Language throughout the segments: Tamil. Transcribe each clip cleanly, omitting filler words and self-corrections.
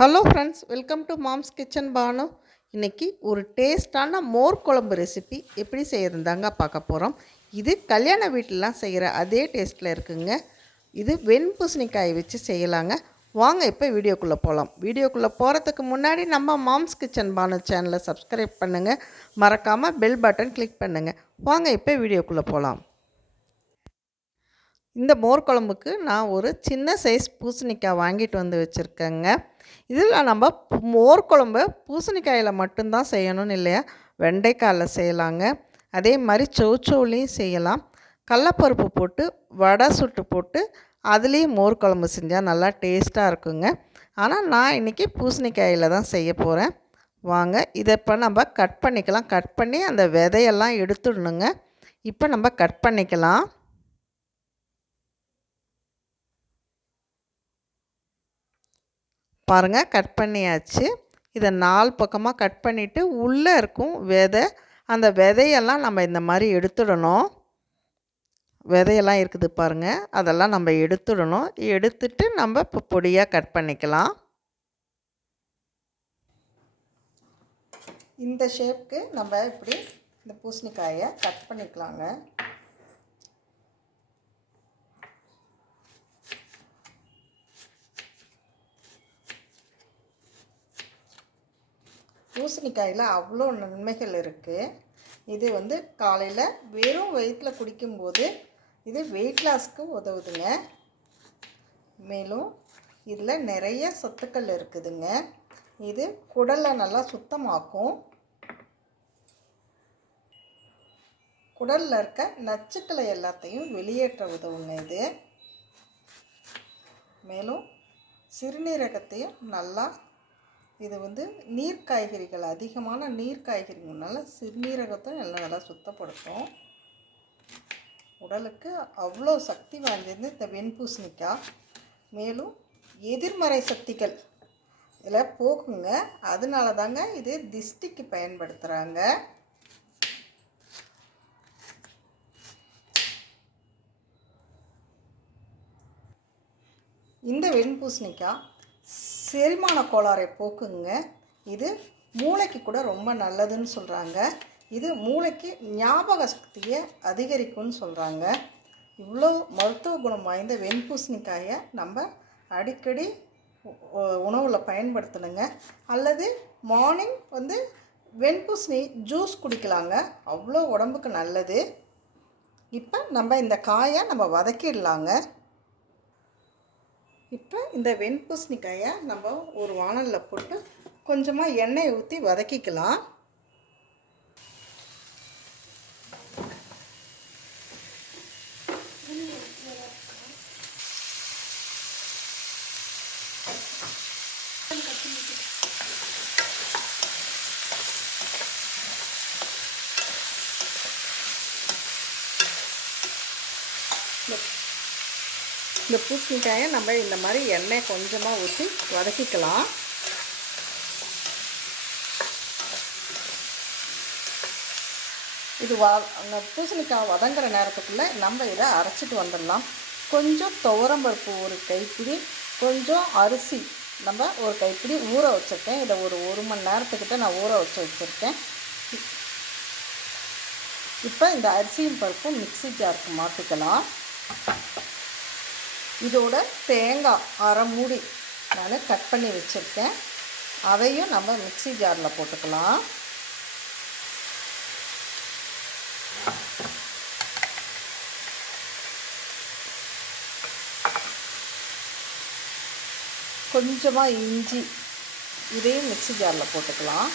Hello friends, welcome to mom's kitchen Bhanu. இன்றைக்கி ஒரு டேஸ்டான மோர் குழம்பு ரெசிபி எப்படி செய்யறதாங்க பார்க்க போகிறோம். இது கல்யாண வீட்டிலலாம் செய்கிற அதே டேஸ்ட்டில் இருக்குங்க. இது வெண்பூசணிக்காய் வச்சு செய்யலாங்க. வாங்க இப்போ வீடியோக்குள்ளே போகலாம். வீடியோக்குள்ளே போகிறதுக்கு முன்னாடி நம்ம மாம்ஸ் கிச்சன் பானு சேனலை சப்ஸ்கிரைப் பண்ணுங்கள். மறக்காமல் பெல் பட்டன் கிளிக் பண்ணுங்கள். வாங்க இப்போ வீடியோக்குள்ளே போகலாம். இந்த மோர் குழம்புக்கு நான் ஒரு சின்ன சைஸ் பூசணிக்காய் வாங்கிட்டு வந்து வச்சுருக்கேங்க. இதில் நம்ம மோர் குழம்பு பூசணிக்காயில் மட்டும்தான் செய்யணும்னு இல்லையா, வெண்டைக்காயில் செய்யலாங்க. அதே மாதிரி சௌச்சௌலையும் செய்யலாம். கடலப்பருப்பு போட்டு வடை சுட்டு போட்டு அதுலேயும் மோர் குழம்பு செஞ்சால் நல்லா டேஸ்ட்டாக இருக்குங்க. ஆனால் நான் இன்றைக்கி பூசணிக்காயில் தான் செய்ய போகிறேன். வாங்க இதை இப்போ நம்ம கட் பண்ணிக்கலாம். கட் பண்ணி அந்த விதையெல்லாம் எடுத்துடணுங்க. இப்போ நம்ம கட் பண்ணிக்கலாம். பாருங்கள், கட் பண்ணியாச்சு. இதை 4 பக்கமாக கட் பண்ணிவிட்டு உள்ளே இருக்கும் விதை, அந்த விதையெல்லாம் நம்ம இந்த மாதிரி எடுத்துடணும். விதையெல்லாம் இருக்குது பாருங்கள், அதெல்லாம் நம்ம எடுத்துடணும். எடுத்துட்டு நம்ம இப்போ பொடியாக கட் பண்ணிக்கலாம். இந்த ஷேப்புக்கு நம்ம இப்படி இந்த பூசணிக்காயை கட் பண்ணிக்கலாங்க. பூசணிக்காயில் அவ்வளோ நன்மைகள் இருக்குது. இது காலையில் வெறும் வயிற்றில் குடிக்கும்போது இது வெயிட் லாஸ்க்கு உதவுதுங்க. மேலும் இதில் நிறைய சத்துக்கள் இருக்குதுங்க. இது குடலை நல்லா சுத்தமாக்கும். குடலில் இருக்க நச்சுக்களை எல்லாத்தையும் வெளியேற்ற உதவுங்க இது. மேலும் சிறுநீரகத்தையும் நல்லா, இது நீர் காய்கறிகள், அதிகமான நீர் காய்கறிகள்னால சிறுநீரகத்தை நல்லா சுத்தப்படுத்தும். உடலுக்கு அவ்வளோ சக்தி வாய்ந்தது இந்த வெண்பூசணிக்காய். மேலும் எதிர்மறை சக்திகள் இதில் போக்குங்க. அதனால தாங்க இது திஷ்டிக்கு பயன்படுத்துகிறாங்க. இந்த வெண்பூசணிக்காய் செரிமான கோளாறை போக்குங்க. இது மூளைக்கு கூட ரொம்ப நல்லதுன்னு சொல்கிறாங்க. இது மூளைக்கு ஞாபக சக்தியை அதிகரிக்கும்னு சொல்கிறாங்க. இவ்வளோ மருத்துவ குணம் வாய்ந்த வெண்பூசணிக்காயை நம்ம அடிக்கடி உணவில் பயன்படுத்தணுங்க. அல்லது மார்னிங் வெண்பூசணி ஜூஸ் குடிக்கலாங்க. அவ்வளோ உடம்புக்கு நல்லது. இப்போ நம்ம இந்த காயை நம்ம வதக்கிடலாங்க. இப்போ இந்த வெண்பூசணிக்காயை நம்ம ஒரு வாணலில் போட்டு கொஞ்சமாக எண்ணெய் ஊற்றி வதக்கிக்கலாம். இந்த பூசணிக்காயை நம்ம இந்த மாதிரி எண்ணெய் கொஞ்சமாக ஊற்றி வதக்கிக்கலாம். இது அந்த பூசணிக்காய் வதங்குற நேரத்துக்குள்ளே நம்ம இதை அரைச்சிட்டு வந்துடலாம். கொஞ்சம் துவரம்பருப்பு ஒரு கைப்பிடி, கொஞ்சம் அரிசி நம்ம ஒரு கைப்பிடி ஊற வச்சுருக்கேன். இதை ஒரு மணி நேரத்துக்கிட்ட நான் ஊற வச்சுருக்கேன். இப்போ இந்த அரிசியும் பருப்பும் மிக்ஸி ஜாருக்கு மாற்றிக்கலாம். இதோட தேங்காய் அரை மூடி நான் கட் பண்ணி வச்சுருக்கேன். அதையும் நம்ம மிக்ஸி ஜாரில் போட்டுக்கலாம். கொஞ்சமாக இஞ்சி, இதையும் மிக்ஸி ஜாரில் போட்டுக்கலாம்.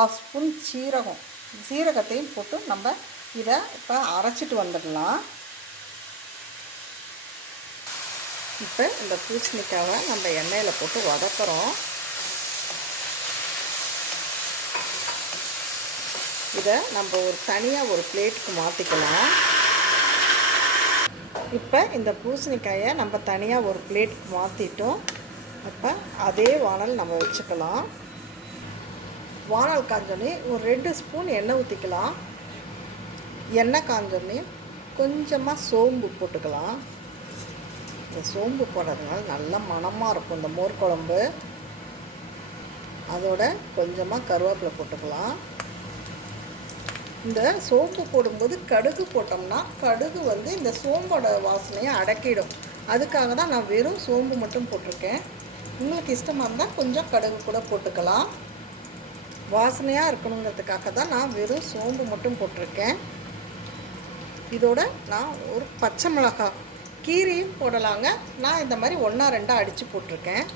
1/2 ஸ்பூன் சீரகத்தையும் போட்டு நம்ம இதை இப்போ அரைச்சிட்டு வந்துடலாம். இப்போ இந்த பூசணிக்காவை நம்ம எண்ணெயில் போட்டு வதக்குறோம். இதை நம்ம தனியாக ஒரு பிளேட்டுக்கு மாற்றிக்கலாம். இப்போ இந்த பூசணிக்காயை நம்ம தனியாக ஒரு பிளேட்டுக்கு மாற்றிட்டோம். இப்போ அதே வாணல் நம்ம வச்சுக்கலாம். வாணல் காஞ்சோடனே ஒரு 2 ஸ்பூன் எண்ணெய் ஊற்றிக்கலாம். எண்ணெய் காஞ்சோடனே கொஞ்சமாக சோம்பு போட்டுக்கலாம். இந்த சோம்பு போடுறதுனால நல்ல மணமாக இருக்கும் இந்த மோர் குழம்பு. அதோட கொஞ்சமாக கருவேப்பிலை போட்டுக்கலாம். இந்த சோம்பு போடும்போது கடுகு போட்டோம்னா கடுகு வந்து இந்த சோம்போட வாசனையை அடக்கிடும். அதுக்காக தான் நான் வெறும் சோம்பு மட்டும் போட்டிருக்கேன். உங்களுக்கு இஷ்டமாக இருந்தால் கொஞ்சம் கடுகு கூட போட்டுக்கலாம். வாசனையாக இருக்கணுங்கிறதுக்காக தான் நான் வெறும் சோம்பு மட்டும் போட்டிருக்கேன். இதோட நான் ஒரு பச்சை மிளகாய் கீரியும் போடலாங்க. நான் இந்த மாதிரி 1-2 அடித்து போட்டிருக்கேன்.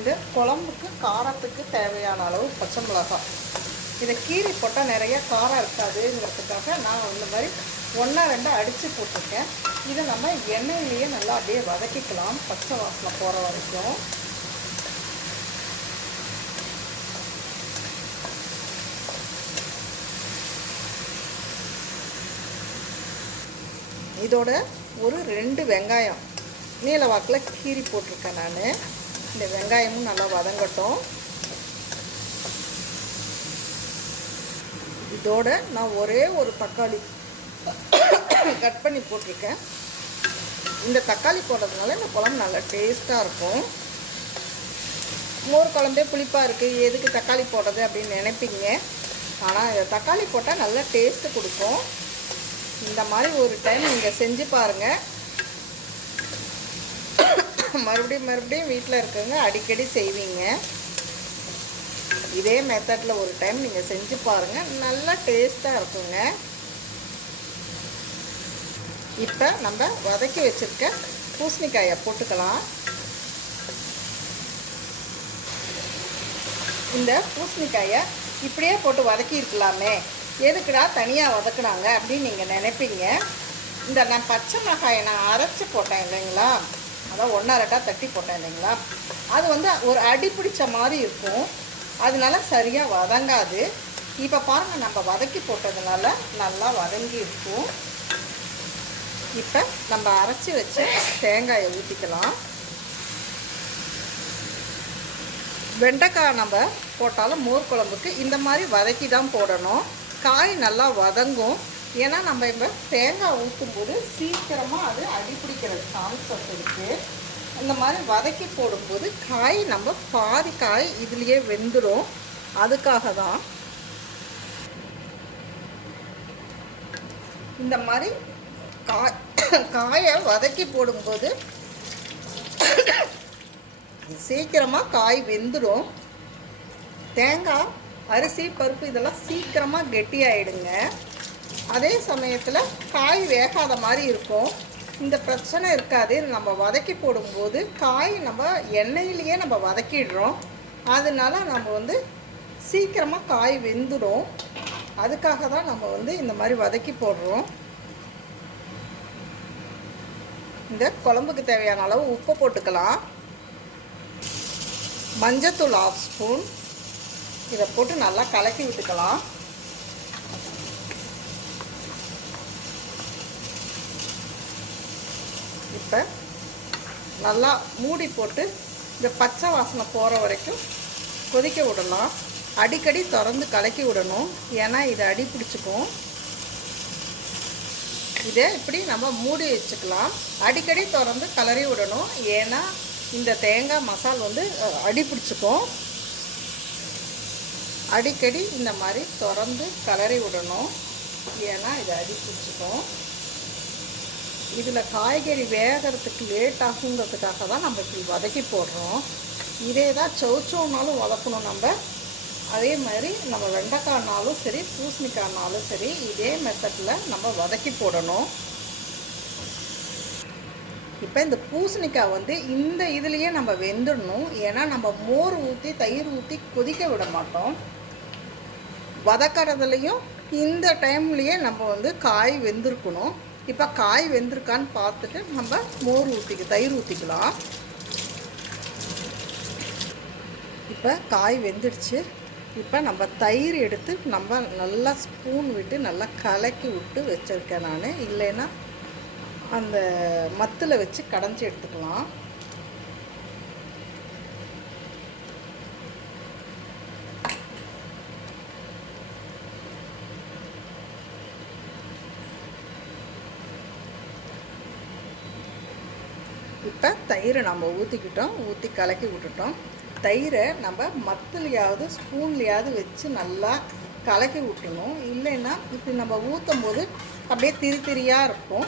இந்த குழம்புக்கு காரத்துக்கு தேவையான அளவு பச்சை மிளகாய். இதை கீரி போட்டால் நிறைய காரம் இருக்காதுங்கிறதுக்காக நான் இந்த மாதிரி 1-2 அடித்து போட்டிருக்கேன். இதை நம்ம எண்ணெயிலேயே நல்லா அப்படியே வதக்கிக்கலாம் பச்சை வாசனை போகிற வரைக்கும். இதோட ஒரு 2 வெங்காயம் நீல வாக்கில் கீரி போட்டிருக்கேன் நான். இந்த வெங்காயமும் நல்லா வதங்கட்டும். இதோட நான் ஒரே ஒரு தக்காளி கட் பண்ணி போட்டிருக்கேன். இந்த தக்காளி போடுறதுனால இந்த குழம்பு நல்லா டேஸ்ட்டாக இருக்கும். மோர் குழம்பே புளிப்பாக இருக்குது, எதுக்கு தக்காளி போடுறது அப்படின்னு நினைப்பீங்க. ஆனால் இந்த தக்காளி போட்டால் நல்லா டேஸ்ட்டு கொடுக்கும். இந்த மாதிரி ஒரு டைம் நீங்கள் செஞ்சு பாருங்கள். மறுபடியும் வீட்டில் இருக்கவங்க அடிக்கடி செய்வீங்க. இதே மெத்தடில் ஒரு டைம் நீங்கள் செஞ்சு பாருங்கள், நல்லா டேஸ்ட்டாக இருக்குங்க. இப்போ நம்ம வதக்கி வச்சுருக்க பூசணிக்காயை போட்டுக்கலாம். இந்த பூசணிக்காயை இப்படியே போட்டு வதக்கியிருக்கலாமே, எதுக்குடா தனியாக வதக்குனாங்க அப்படின்னு நீங்கள் நினைப்பீங்க. இந்த நான் பச்சை மிளகாயை நான் அரைச்சி போட்டேன் இல்லைங்களா, அதான் 1-2 தட்டி போட்டேன் இல்லைங்களா, அது வந்து ஒரு அடி பிடிச்ச மாதிரி இருக்கும். அதனால சரியாக வதங்காது. இப்போ பாருங்கள், நம்ம வதக்கி போட்டதுனால நல்லா வதங்கி இருக்கும். இப்போ நம்ம அரைச்சி வச்ச தேங்காயை ஊற்றிக்கலாம். வெண்டைக்காய் நம்ம போட்டாலும் மோர் குழம்புக்கு இந்த மாதிரி வதக்கி தான் போடணும். காய் நல்லா வதங்கும். ஏன்னா நம்ம இப்போ தேங்காய் ஊற்றும்போது சீக்கிரமாக அது அடிப்பிடிக்கிற சான்சஸ் இருக்குது. இந்த மாதிரி வதக்கி போடும்போது காய் நம்ம பாதி காய் இதுலேயே வெந்துடும். அதுக்காக தான் இந்த மாதிரி காயை வதக்கி போடும்போது சீக்கிரமாக காய் வெந்துடும். தேங்காய், அரிசி, பருப்பு இதெல்லாம் சீக்கிரமாக கெட்டியாயிடுங்க. அதே சமயத்தில் காய் வேகாத மாதிரி இருக்கும். இந்த பிரச்சனை இருக்காது. நம்ம வதக்கி போடும்போது காய் நம்ம எண்ணெயிலேயே நம்ம வதக்கிடுறோம். அதனால நம்ம வந்து சீக்கிரமாக காய் வெந்துடும். அதுக்காக தான் நம்ம வந்து இந்த மாதிரி வதக்கி போடுறோம். இந்த குழம்புக்கு தேவையான அளவு உப்பு போட்டுக்கலாம். மஞ்சத்தூள் 1/2 ஸ்பூன் இதை போட்டு நல்லா கலக்கி விட்டுக்கலாம். இப்போ நல்லா மூடி போட்டு இந்த பச்சை வாசனை போகிற வரைக்கும் கொதிக்க விடலாம். அடிக்கடி திறந்து கலக்கி விடணும், ஏன்னா இது அடி பிடிச்சிக்கும். இதை இப்படி நம்ம மூடி வச்சுக்கலாம். அடிக்கடி திறந்து கிளறி விடணும், ஏன்னா இந்த தேங்காய் மசால் வந்து அடி பிடிச்சிக்கும். அடிக்கடி இந்த மாதிரி திறந்து கிளறி விடணும், ஏன்னா இது அடி பிடிச்சிக்கும். இதில் காய்கறி வேகிறதுக்கு லேட் ஆகுங்கிறதுக்காக தான் நம்ம இப்படி வதக்கி போடுறோம். இதே தான் சௌச்சோன்னாலும் வதக்கணும் நம்ம. அதே மாதிரி நம்ம வெண்டைக்காய்னாலும் சரி, பூசணிக்காய்னாலும் சரி, இதே மெத்தடில் நம்ம வதக்கி போடணும். இப்போ இந்த பூசணிக்காய் வந்து இந்த இதுலேயே நம்ம வெந்துடணும். ஏன்னா நம்ம மோர் ஊற்றி தயிர் ஊற்றி கொதிக்க விட மாட்டோம். வதக்கிறதுலையும் இந்த டைம்லேயே நம்ம வந்து காய் வெந்திருக்கணும். இப்போ காய் வெந்திருக்கான்னு பார்த்துட்டு நம்ம தயிர் ஊற்றிக்கலாம். இப்போ காய் வெந்துடுச்சு. இப்போ நம்ம தயிர் எடுத்து நம்ம நல்லா ஸ்பூன் விட்டு நல்லா கலக்கி விட்டு வச்சுருக்கேன் நான். இல்லைன்னா அந்த மத்தில் வச்சு கடைஞ்சி எடுத்துக்கலாம். இப்போ தயிரை நம்ம ஊற்றி கலக்கி விட்டுட்டோம். தயிரை நம்ம மத்துலையாவது ஸ்பூன்லையாவது வச்சு நல்லா கலக்கி விட்டணும். இல்லைன்னா இப்படி நம்ம ஊற்றும் போது அப்படியே திரியாக இருக்கும்.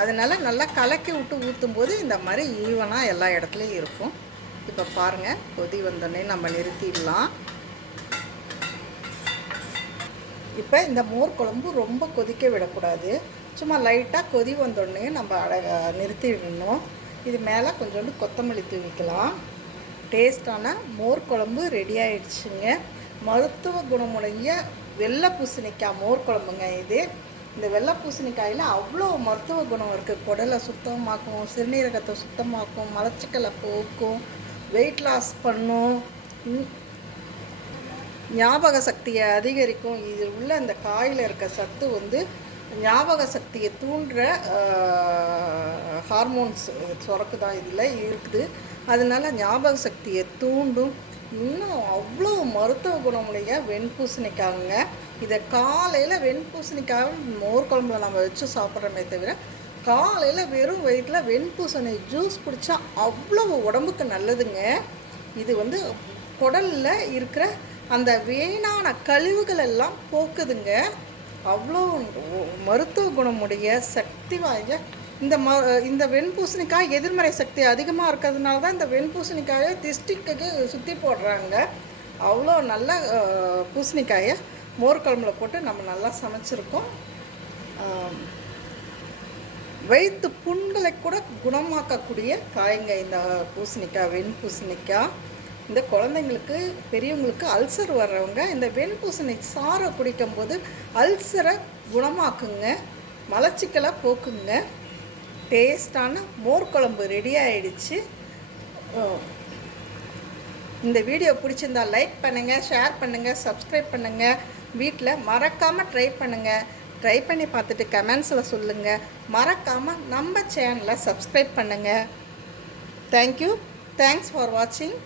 அதனால் நல்லா கலக்கி விட்டு ஊற்றும்போது இந்த மாதிரி ஈவனாக எல்லா இடத்துலையும் இருக்கும். இப்போ பாருங்கள், கொதி வந்தோடனே நம்ம நிறுத்திடலாம். இப்போ இந்த மோர் குழம்பு ரொம்ப கொதிக்க விடக்கூடாது. சும்மா லைட்டாக கொதி வந்தோடனே நம்ம நிறுத்திடணும். இது மேலே கொஞ்சோண்டு கொத்தமல்லி தூவிக்கலாம். டேஸ்டான மோர் குழம்பு ரெடி ஆகிடுச்சுங்க. மருத்துவ குணமுடைய வெள்ளை பூசணிக்காய் மோர் குழம்புங்க இது. இந்த வெள்ளை பூசணிக்காயில் அவ்வளோ மருத்துவ குணம் இருக்குது. குடலை சுத்தமாக்கும், சிறுநீரகத்தை சுத்தமாக்கும், மலச்சிக்கலை போக்கும், வெயிட் லாஸ் பண்ணும், ஞாபக சக்தியை அதிகரிக்கும். இதில் உள்ள இந்த காயில் இருக்க சத்து ஞாபக சக்தியை தூண்டுற ஹார்மோன்ஸ் சுரக்கு தான் இதில் இருக்குது. அதனால ஞாபக சக்தியை தூண்டும். இன்னும் அவ்வளோ மருத்துவ குணமுடைய வெண்பூசணிக்காய்ங்க. இதை காலையில் வெண்பூசணிக்காய் மோர் குழம்புல நம்ம வச்சு சாப்பிட்றோமே தவிர, காலையில் வெறும் வயிற்றில் வெண்பூசணி ஜூஸ் குடித்தா அவ்வளோ உடம்புக்கு நல்லதுங்க. இது குடலில் இருக்கிற அந்த வீணான கழிவுகள் எல்லாம் போக்குதுங்க. அவ்வளோ மருத்துவ குணமுடைய சக்தி வாய்ந்த இந்த வெண்பூசணிக்காய் எதிர்மறை சக்தி அதிகமாக இருக்கிறதுனால தான் இந்த வெண்பூசணிக்காயை திஷ்டிக்கு சுற்றி போடுறாங்க. அவ்வளோ நல்ல பூசணிக்காயை மோர் குழம்புல போட்டு நம்ம நல்லா சமைச்சிருக்கோம். வயிற்று புண்களை கூட குணமாக்கக்கூடிய காய்ங்க இந்த பூசணிக்காய், வெண்பூசணிக்காய். இந்த குழந்தைங்களுக்கு, பெரியவங்களுக்கு அல்சர் வர்றவங்க இந்த வெண்பூசணி சாறை குடிக்கும்போது அல்சரை குணமாக்குங்க, மலச்சிக்கலை போக்குங்க. டேஸ்டான மோர் குழம்பு ரெடி ஆகிடுச்சு. இந்த வீடியோ பிடிச்சிருந்தா லைக் பண்ணுங்கள், ஷேர் பண்ணுங்கள், சப்ஸ்கிரைப் பண்ணுங்கள். வீட்டில் மறக்காமல் ட்ரை பண்ணுங்கள். ட்ரை பண்ணி பார்த்துட்டு கமெண்ட்ஸில் சொல்லுங்கள். மறக்காமல் நம்ம சேனலை சப்ஸ்கிரைப் பண்ணுங்கள். தேங்க்யூ. தேங்க்ஸ் ஃபார் வாட்சிங்.